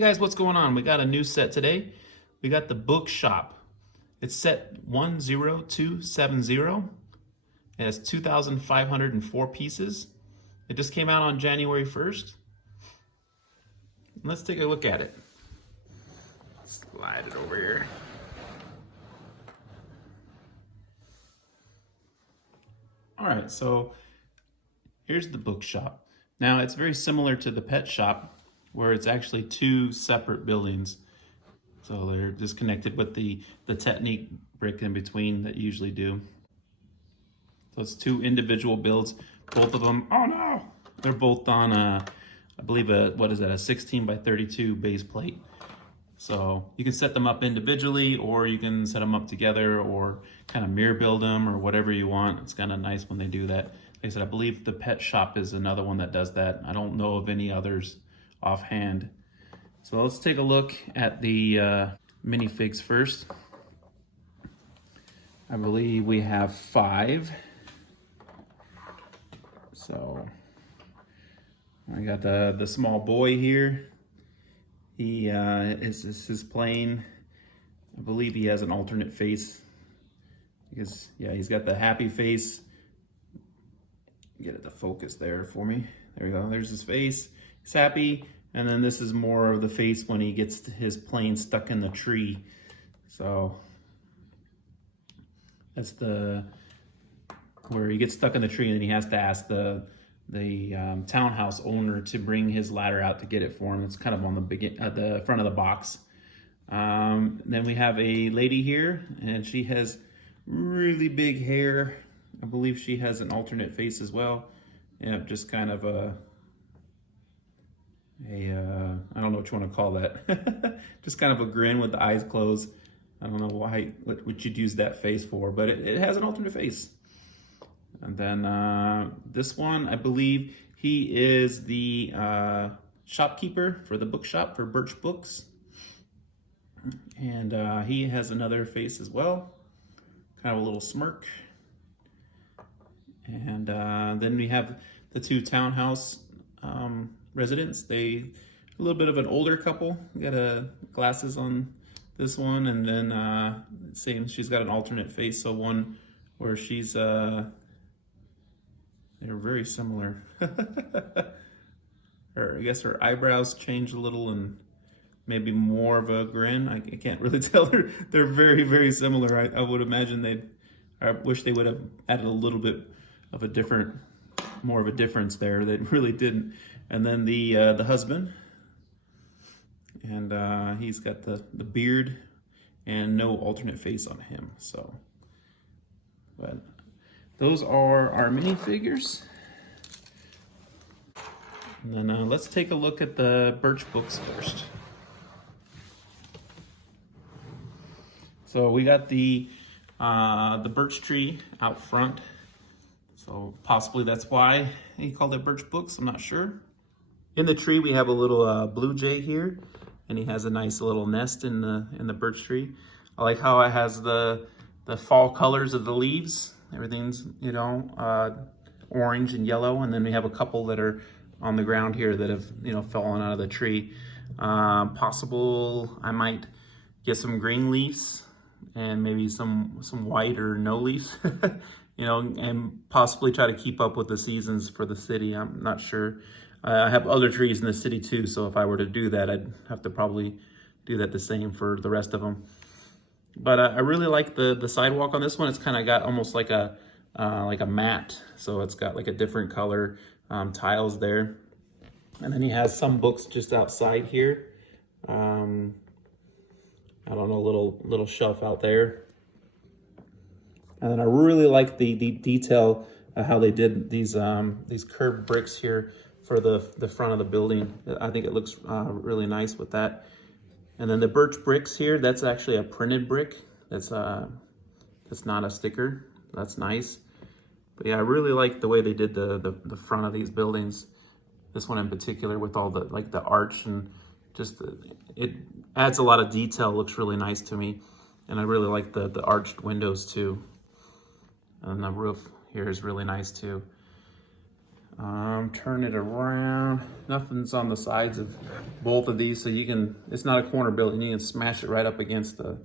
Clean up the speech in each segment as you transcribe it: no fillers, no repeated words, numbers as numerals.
guys, what's going on? We got a new set today. We got the Bookshop. It's set 10270. It has 2,504 pieces. It just came out on January 1st. Let's take a look at it. Slide it over here. All right, so here's the Bookshop. Now it's very similar to the pet shop where it's actually two separate buildings. So they're disconnected with the Technique brick in between that you usually do. So it's two individual builds. Both of them, oh no! They're both on I believe a 16 by 32 base plate. So you can set them up individually, or you can set them up together, or kind of mirror build them, or whatever you want. It's kind of nice when they do that. Like I said, I believe the pet shop is another one that does that. I don't know of any others offhand. So let's take a look at the Minifigs first. I believe we have 5. So I got the small boy here. He is his plane. I believe he has an alternate face because he's got the happy face. Get it to focus there for me. There we go. There's his face. He's happy. And then this is more of the face when he gets his plane stuck in the tree. So that's where he gets stuck in the tree, and then he has to ask the townhouse owner to bring his ladder out to get it for him. It's kind of on the front of the box. Then we have a lady here, and she has really big hair. I believe she has an alternate face as well. Yeah, just kind of I don't know what you want to call that. Just kind of a grin with the eyes closed. I don't know what you'd use that face for, but it has an alternate face. And then this one, I believe he is the shopkeeper for the bookshop for Birch Books. And he has another face as well, kind of a little smirk. And then we have the two Townhouse Residents. They a little bit of an older couple. We got glasses on this one, and then same. She's got an alternate face. So one where she's they're very similar. I guess her eyebrows changed a little, and maybe more of a grin. I can't really tell. They're very, very similar. I would imagine I wish they would have added a little bit of more of a difference there. They really didn't. And then the husband, and he's got the beard and no alternate face on him. So, but those are our minifigures. And then let's take a look at the Birch Books first. So we got the birch tree out front. So possibly that's why he called it Birch Books. I'm not sure. In the tree we have a little blue jay here, and he has a nice little nest in the birch tree. I like how it has the fall colors of the leaves. Everything's orange and yellow, and then we have a couple that are on the ground here that have fallen out of the tree. Possible I might get some green leaves and maybe some white or no leaves. And possibly try to keep up with the seasons for the city. I'm not sure. I have other trees in the city too, so if I were to do that, I'd have to probably do that the same for the rest of them. But I really like the sidewalk on this one. It's kind of got almost like a mat, so it's got like a different color tiles there. And then he has some books just outside here. I don't know, little shelf out there. And then I really like the detail of how they did these curved bricks here for the front of the building. I think it looks really nice with that. And then the birch bricks here, that's actually a printed brick. That's not a sticker. That's nice. But yeah, I really like the way they did the front of these buildings. This one in particular with all the arch, and just it adds a lot of detail. Looks really nice to me. And I really like the arched windows too. And the roof here is really nice too. Turn it around. Nothing's on the sides of both of these, so you can, it's not a corner building, you can smash it right up against the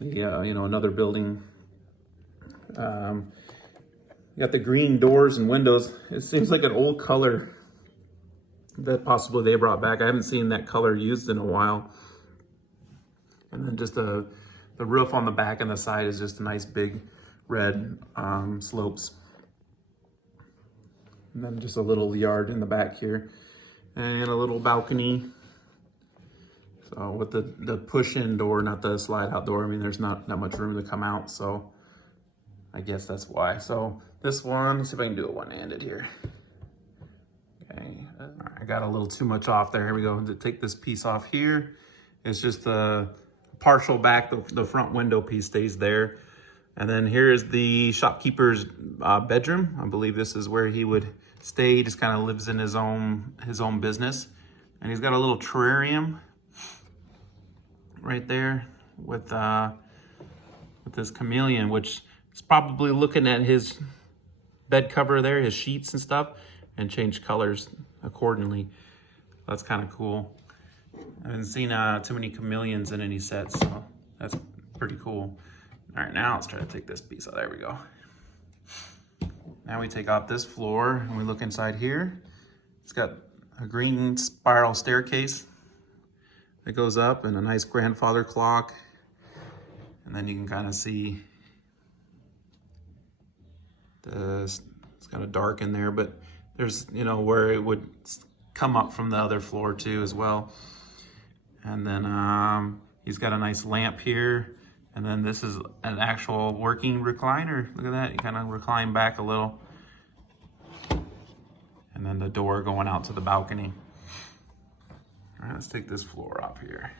you know, another building. You got the green doors and windows. It seems like an old color that possibly they brought back. I haven't seen that color used in a while. And then just the roof on the back and the side is just a nice big red slopes. And then just a little yard in the back here and a little balcony. So with the push-in door, not the slide-out door, I mean, there's not that much room to come out, so I guess that's why. So this one, let's see if I can do it one-handed here. Okay, I got a little too much off there. Here we go. To take this piece off here, it's just the partial back, the front window piece stays there. And then here is the shopkeeper's bedroom. I believe this is where he would stay. He just kind of lives in his own business. And he's got a little terrarium right there with this chameleon, which is probably looking at his bed cover there, his sheets and stuff, and change colors accordingly. That's kind of cool. I haven't seen too many chameleons in any sets, so that's pretty cool. All right, now let's try to take this piece out. There we go. Now we take off this floor and we look inside here. It's got a green spiral staircase that goes up and a nice grandfather clock. And then you can kind of see it's kind of dark in there, but there's, you know, where it would come up from the other floor too as well. And then he's got a nice lamp here. And then this is an actual working recliner. Look at that, you kind of recline back a little. And then the door going out to the balcony. All right, let's take this floor off here.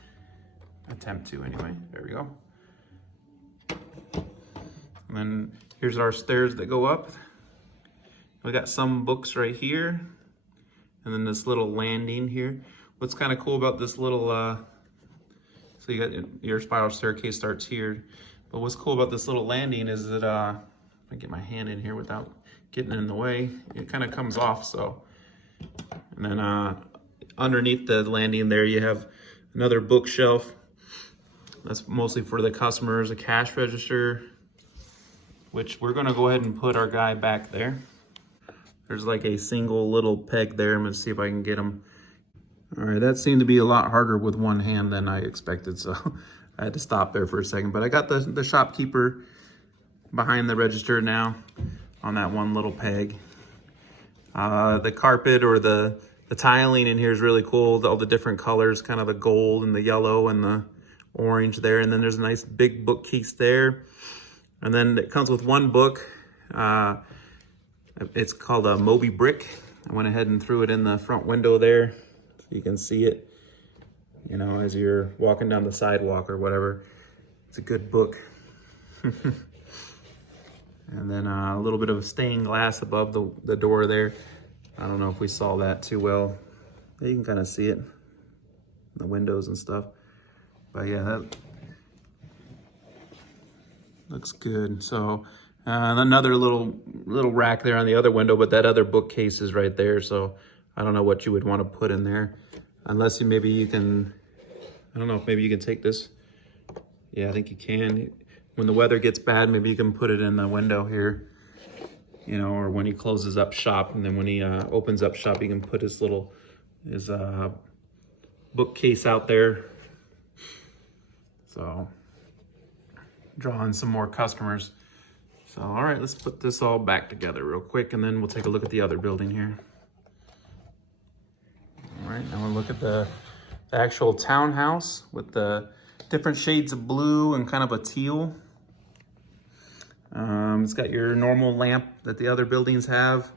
Attempt to anyway, there we go. And then here's our stairs that go up. We got some books right here. And then this little landing here. What's kind of cool about this little, so you got your spiral staircase starts here. But what's cool about this little landing is that, if I get my hand in here without getting in the way, it kind of comes off, so. And then underneath the landing there, you have another bookshelf. That's mostly for the customers, a cash register, which we're gonna go ahead and put our guy back there. There's like a single little peg there. I'm gonna see if I can get him. All right, that seemed to be a lot harder with one hand than I expected, so I had to stop there for a second. But I got the shopkeeper behind the register now on that one little peg. The carpet or the tiling in here is really cool. All the different colors, kind of the gold and the yellow and the orange there. And then there's a nice big bookcase there. And then it comes with one book. It's called a Moby Brick. I went ahead and threw it in the front window there. You can see it, you know, as you're walking down the sidewalk or whatever. It's a good book. And then a little bit of stained glass above the door there. I don't know if we saw that too well. You can kind of see it, the windows and stuff. But yeah, that looks good. So another little rack there on the other window, but that other bookcase is right there. So I don't know what you would want to put in there, unless maybe you can, I don't know if maybe you can take this. Yeah, I think you can. When the weather gets bad, maybe you can put it in the window here, you know, or when he closes up shop, and then when he opens up shop, he can put his bookcase out there. So, drawing some more customers. So, all right, let's put this all back together real quick, and then we'll take a look at the other building here. All right, now we'll look at the actual townhouse with the different shades of blue and kind of a teal. It's got your normal lamp that the other buildings have.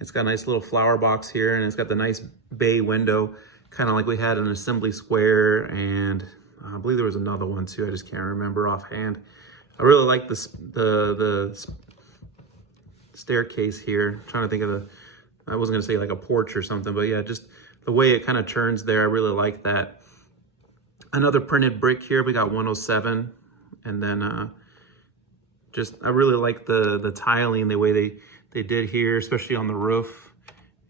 It's got a nice little flower box here, and it's got the nice bay window, kind of like we had in Assembly Square, and I believe there was another one too. I just can't remember offhand. I really like the staircase here. I'm trying to think of I wasn't gonna say like a porch or something, but yeah, just the way it kind of turns there, I really like that. Another printed brick here, we got 107. And then I really like the tiling, the way they did here, especially on the roof.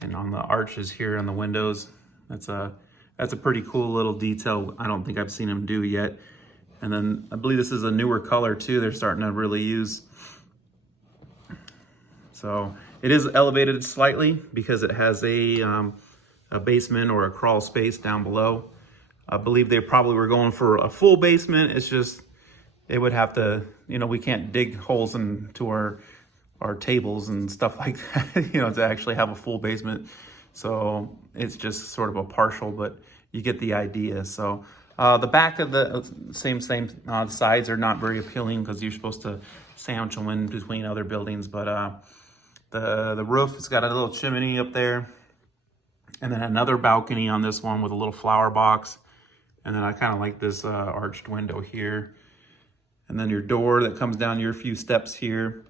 And on the arches here on the windows, that's a pretty cool little detail. I don't think I've seen them do yet. And then I believe this is a newer color too. They're starting to really use. So it is elevated slightly because it has a basement or a crawl space down below. I believe they probably were going for a full basement. It's just, it would have to, you know, we can't dig holes into our tables and stuff like that, you know, to actually have a full basement. So it's just sort of a partial, but you get the idea. So the back of the same sides are not very appealing because you're supposed to sandwich them in between other buildings. But the roof, it's got a little chimney up there, and then another balcony on this one with a little flower box. And then I kind of like this arched window here. And then your door that comes down your few steps here.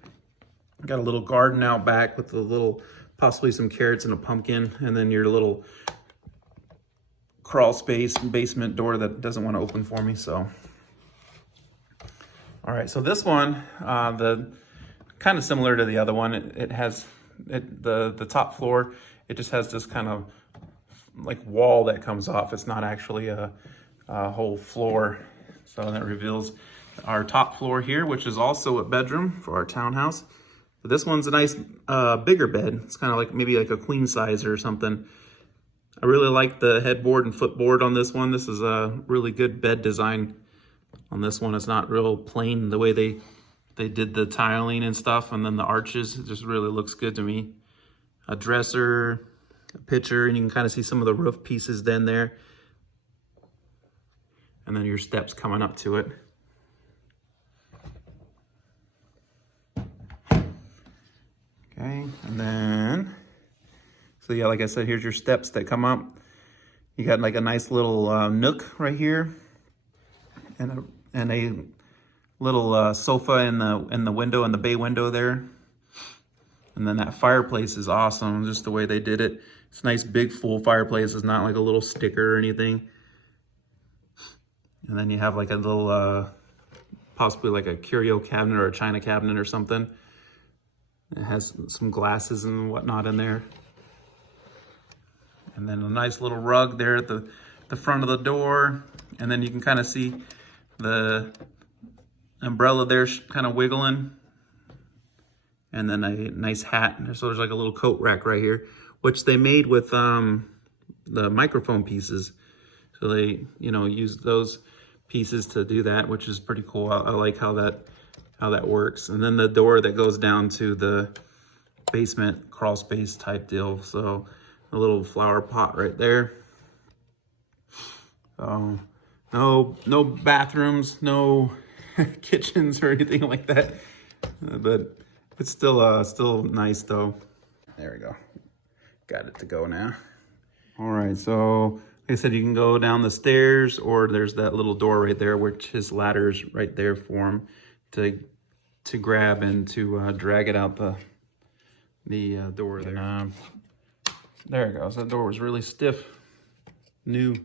Got a little garden out back with a little, possibly some carrots and a pumpkin. And then your little crawl space basement door that doesn't want to open for me. So, all right. So this one, the kind of similar to the other one. It has the top floor. It just has this kind of like wall that comes off. It's not actually a whole floor. So that reveals our top floor here, which is also a bedroom for our townhouse. But this one's a nice bigger bed. It's kind of like maybe like a queen size or something. I really like the headboard and footboard on this one. This is a really good bed design on this one. It's not real plain the way they did the tiling and stuff, and then the arches. It just really looks good to me. A dresser, a pitcher, and you can kind of see some of the roof pieces then there. And then your steps coming up to it. Okay, and then, so yeah, like I said, here's your steps that come up. You got like a nice little nook right here, and a little sofa in the window, in the bay window there. And then that fireplace is awesome, just the way they did it. It's a nice big full fireplace. It's not like a little sticker or anything. And then you have like a little, possibly like a curio cabinet or a china cabinet or something. It has some glasses and whatnot in there. And then a nice little rug there at the front of the door. And then you can kind of see the umbrella there kind of wiggling. And then a nice hat. So there's like a little coat rack right here, which they made with the microphone pieces. So they, you know, use those pieces to do that, which is pretty cool. I like how that works. And then the door that goes down to the basement crawl space type deal. So a little flower pot right there. No bathrooms, no kitchens or anything like that. But it's still nice though. There we go. Got it to go now. All right, so like I said, you can go down the stairs, or there's that little door right there, which his ladder's right there for him to grab and to drag it out the door there. And, there it goes. That door was really stiff, new.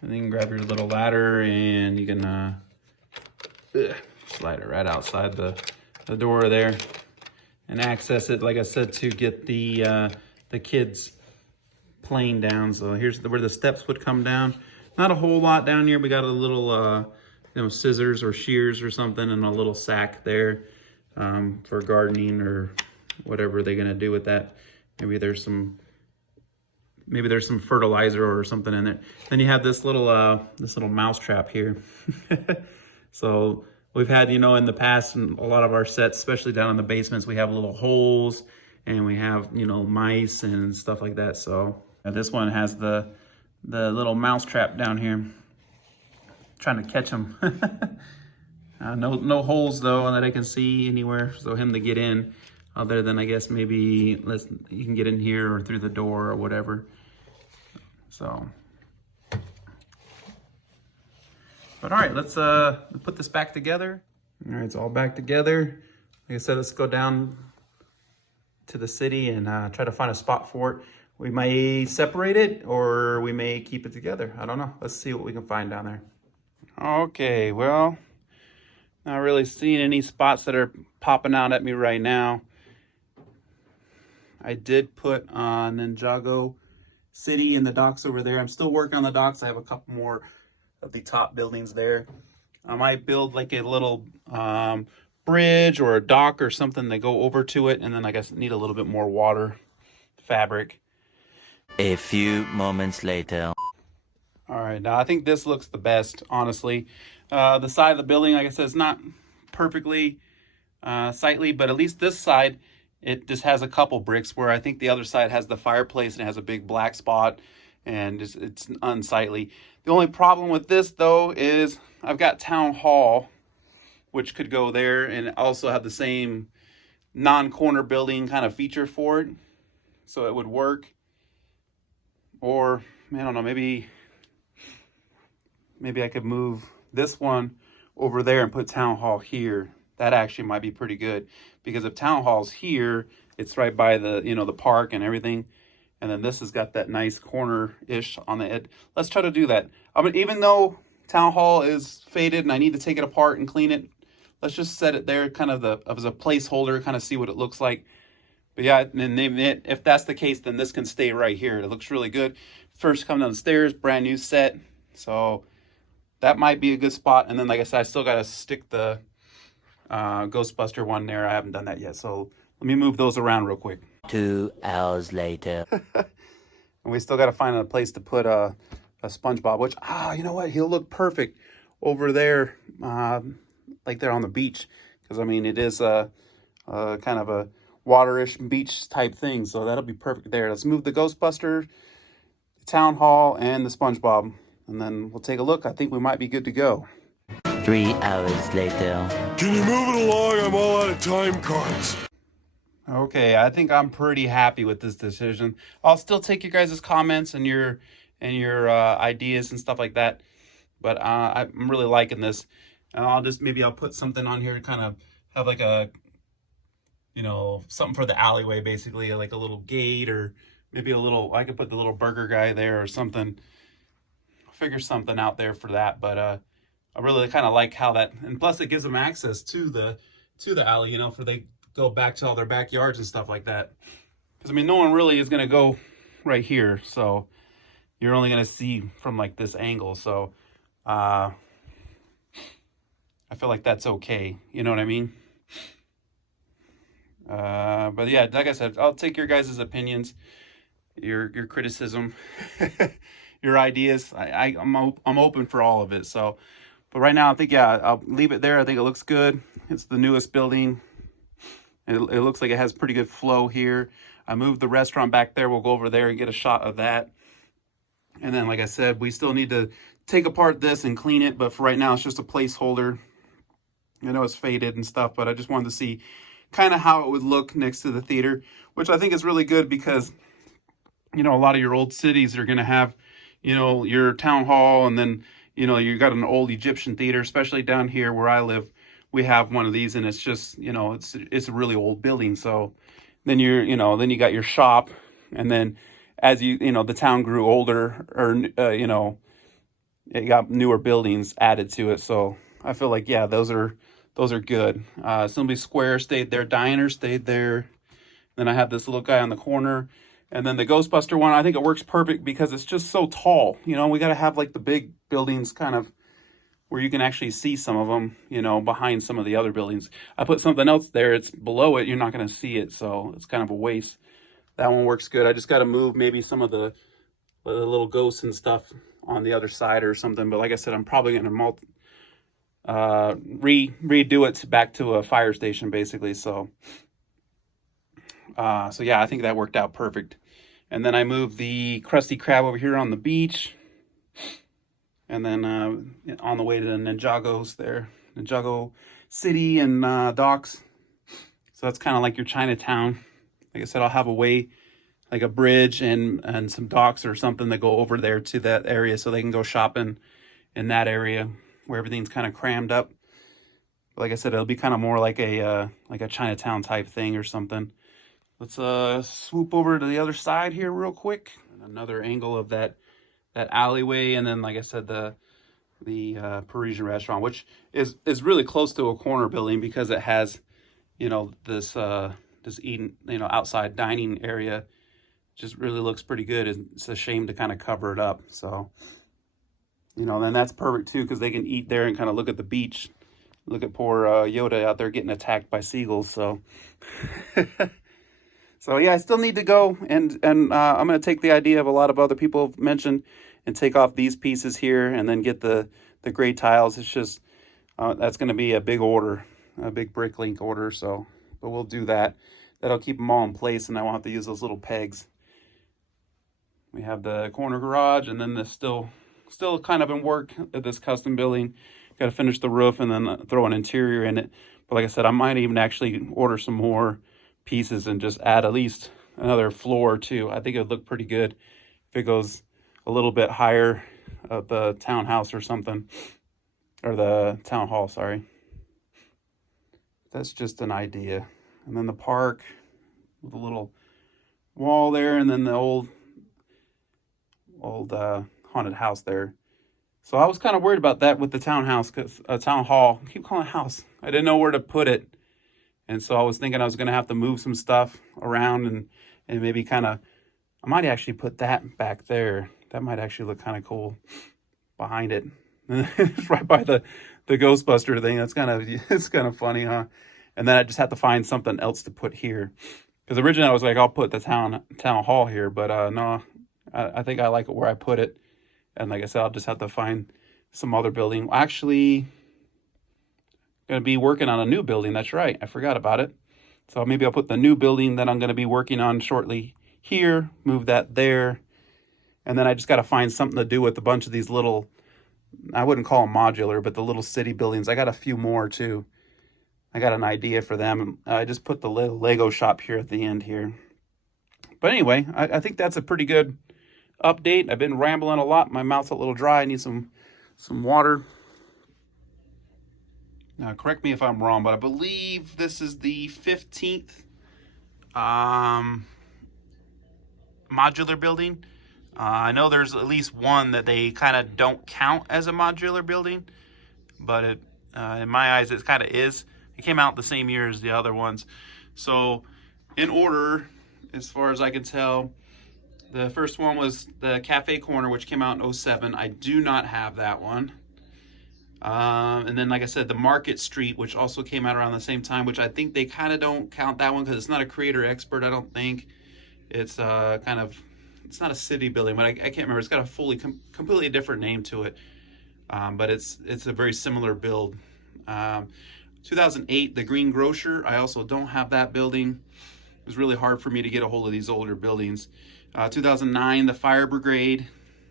And then you can grab your little ladder and you can slide it right outside the door there and access it, like I said, to get the kids playing down. So here's where the steps would come down. Not a whole lot down here. We got a little scissors or shears or something, and a little sack there for gardening or whatever they're gonna do with that. Maybe there's some fertilizer or something in there. Then you have this little mouse trap here. So we've had, in the past, in a lot of our sets, especially down in the basements, we have little holes and we have, mice and stuff like that. So this one has the little mouse trap down here. Trying to catch them. No holes though that I can see anywhere for him to get in, other than I guess maybe you can get in here or through the door or whatever. So, but all right, let's put this back together. All right, it's all back together. Like I said, let's go down to the city and try to find a spot for it. We may separate it or we may keep it together. I don't know. Let's see what we can find down there. Okay, well, not really seeing any spots that are popping out at me right now. I did put Ninjago City and the docks over there. I'm still working on the docks. I have a couple more of the top buildings there. I might build like a little bridge or a dock or something to go over to it, and then I guess need a little bit more water fabric. A few moments later. All right, now I think this looks the best, honestly. The side of the building, like I said, is not perfectly sightly, but at least this side, it just has a couple bricks, where I think the other side has the fireplace and it has a big black spot, and it's unsightly. The only problem with this, though, is I've got Town Hall, which could go there, and also have the same non-corner building kind of feature for it, so it would work. Or, I don't know, maybe I could move this one over there and put Town Hall here. That actually might be pretty good, because if Town Hall's here, it's right by the, the park and everything. And then this has got that nice corner-ish on the edge. Let's try to do that. I mean, even though Town Hall is faded and I need to take it apart and clean it, let's just set it there kind of as a placeholder, kind of see what it looks like. But yeah, and if that's the case, then this can stay right here. It looks really good. First come down the stairs, brand new set. So that might be a good spot. And then, like I said, I still got to stick the Ghostbuster one there. I haven't done that yet. So let me move those around real quick. 2 hours later. And we still got to find a place to put a SpongeBob, which, you know what? He'll look perfect over there, like there on the beach. Because, I mean, it is a kind of a waterish beach type thing. So that'll be perfect there. Let's move the Ghostbuster, the Town Hall, and the SpongeBob. And then we'll take a look. I think we might be good to go. 3 hours later. Can you move it along? I'm all out of time cards. Okay, I think I'm pretty happy with this decision. I'll still take you guys' comments and your ideas and stuff like that. But I'm really liking this. And I'll put something on here to kind of have like a, something for the alleyway, basically, like a little gate, or maybe I could put the little burger guy there or something. Figure something out there for that. But I really kind of like how that, and plus it gives them access to the alley, for they go back to all their backyards and stuff like that. Because, I mean, no one really is going to go right here. So you're only going to see from like this angle. So I feel like that's okay. You know what I mean? But yeah, like I said, I'll take your guys' opinions, your criticism, your ideas. I'm open for all of it. So, but right now I think, I'll leave it there. I think it looks good. It's the newest building. It looks like it has pretty good flow here. I moved the restaurant back there. We'll go over there and get a shot of that. And then, like I said, we still need to take apart this and clean it. But for right now, it's just a placeholder. I know it's faded and stuff, but I just wanted to see kind of how it would look next to the theater, which I think is really good because, a lot of your old cities are going to have, your town hall, and then, you got an old Egyptian theater, especially down here where I live. We have one of these, and it's just, it's a really old building. So then then you got your shop, and then as the town grew older, or, it got newer buildings added to it. So I feel like, yeah, those are good. Assembly Square stayed there. Diner stayed there. Then I have this little guy on the corner. And then the Ghostbuster one, I think it works perfect because it's just so tall. We got to have like the big buildings kind of where you can actually see some of them, behind some of the other buildings. I put something else there. It's below it. You're not going to see it. So it's kind of a waste. That one works good. I just got to move maybe some of the little ghosts and stuff on the other side or something. But like I said, I'm probably going to redo it back to a fire station, basically. So yeah, I think that worked out perfect. And then I moved the Krusty Krab over here on the beach. And then on the way to the Ninjago City and docks. So that's kind of like your Chinatown. Like I said, I'll have a way, like a bridge and some docks or something that go over there to that area so they can go shopping in that area where everything's kind of crammed up. Like I said, it'll be kind of more like a Chinatown type thing or something. Let's swoop over to the other side here real quick. Another angle of that alleyway, and then, like I said, the Parisian Restaurant, which is really close to a corner building because it has, this just eating, outside dining area. Just really looks pretty good. It's a shame to kind of cover it up. So, then that's perfect too, because they can eat there and kind of look at the beach. Look at poor Yoda out there getting attacked by seagulls. So, so yeah, I still need to go, and I'm going to take the idea of a lot of other people have mentioned and take off these pieces here and then get the gray tiles. It's just, that's going to be a big order, a big bricklink order. So, but we'll do that. That'll keep them all in place, and I won't have to use those little pegs. We have the corner garage, and then this still kind of in work at this custom building. Got to finish the roof and then throw an interior in it. But like I said, I might even actually order some more pieces and just add at least another floor or two. I think it would look pretty good if it goes a little bit higher at the townhouse or something, or the town hall, sorry. That's just an idea. And then the park with a little wall there, and then the old haunted house there. So I was kind of worried about that with the townhouse, because town hall. I keep calling it house. I didn't know where to put it, and so I was thinking I was going to have to move some stuff around and maybe kind of. I might actually put that back there. That might actually look kind of cool behind it. It's right by the Ghostbuster thing. It's kind of funny, huh? And then I just have to find something else to put here, because originally I was like, I'll put the town hall here, but no, I think I like it where I put it. And like I said, I'll just have to find some other building. Actually, going to be working on a new building. That's right. I forgot about it. So maybe I'll put the new building that I'm going to be working on shortly here, move that there. And then I just got to find something to do with a bunch of these little, I wouldn't call them modular, but the little city buildings. I got a few more too. I got an idea for them. I just put the little Lego shop here at the end here. But anyway, I think that's a pretty good update. I've been rambling a lot. My mouth's a little dry. I need some water. Now, correct me if I'm wrong, but I believe this is the 15th modular building. I know there's at least one that they kind of don't count as a modular building, but it, in my eyes, it kind of is. It came out the same year as the other ones. So, in order, as far as I can tell, the first one was the Cafe Corner, which came out in 2007. I do not have that one. And then, like I said, the Market Street, which also came out around the same time, which I think they kind of don't count that one because it's not a creator expert, I don't think. It's it's not a city building, but I can't remember. It's got a completely different name to it. But it's a very similar build. 2008, the Greengrocer. I also don't have that building. It was really hard for me to get a hold of these older buildings. 2009, the Fire Brigade,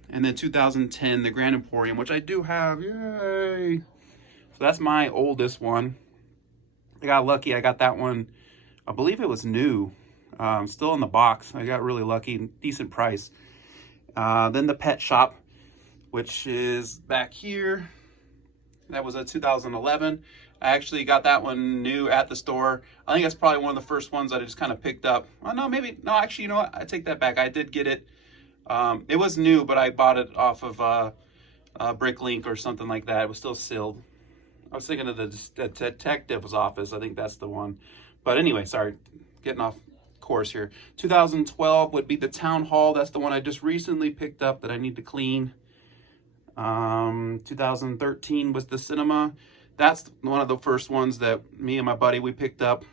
and then 2010, the Grand Emporium, which I do have. Yay! So that's my oldest one. I got lucky. I got that one. I believe it was new, still in the box. I got really lucky, decent price. Then the Pet Shop, which is back here. That was a 2011. I actually got that one new at the store. I think that's probably one of the first ones that I just kind of picked up. Oh, no, maybe. No, actually, you know what? I take that back. I did get it. It was new, but I bought it off of Bricklink or something like that. It was still sealed. I was thinking of the detective's office. I think that's the one. But anyway, sorry. Getting off course here. 2012 would be the Town Hall. That's the one I just recently picked up that I need to clean. 2013 was the Cinema. That's one of the first ones that me and my buddy, we picked up.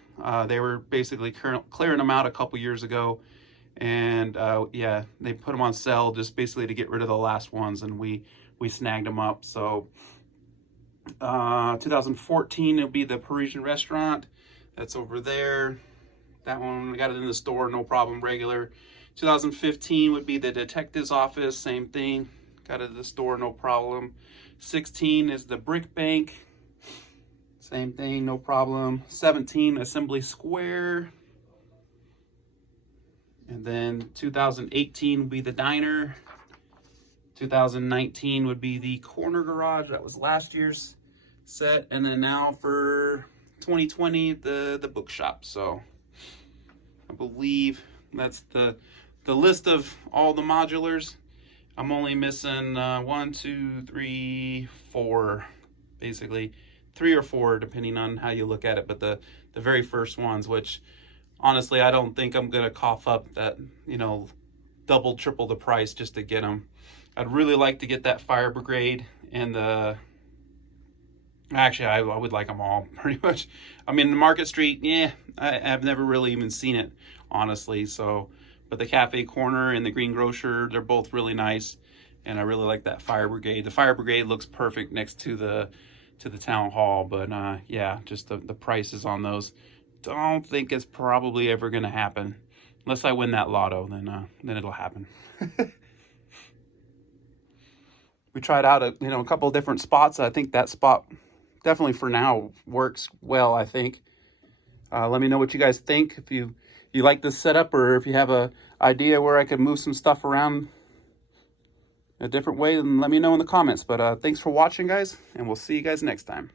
They were basically clearing them out a couple years ago. And yeah, they put them on sale just basically to get rid of the last ones. And we snagged them up. So 2014, it'll be the Parisian Restaurant. That's over there. That one, we got it in the store, no problem, regular. 2015 would be the detective's office, same thing. Got it at the store, no problem. 16 is the Brick Bank. Same thing, no problem. 17, Assembly Square. And then 2018 would be the Diner. 2019 would be the Corner Garage. That was last year's set. And then now for 2020, the Bookshop. So I believe that's the list of all the modulars. I'm only missing 1, 2, 3, 4, basically 3 or 4, depending on how you look at it. But the very first ones, which honestly, I don't think I'm gonna cough up that, double, triple the price just to get them. I'd really like to get that fire brigade and the. Actually, I would like them all pretty much. I mean, the Market Street, yeah, I've never really even seen it, honestly. So, but the Cafe Corner and the Greengrocer, they're both really nice, and I really like that fire brigade. The fire brigade looks perfect next to the town hall, but yeah, just the prices on those. Don't think it's probably ever gonna happen, unless I win that lotto. Then it'll happen. We tried out a couple of different spots. I think that spot definitely for now works well, I think. Let me know what you guys think. If you like this setup, or if you have a idea where I could move some stuff around a different way, then let me know in the comments. But thanks for watching, guys, and we'll see you guys next time.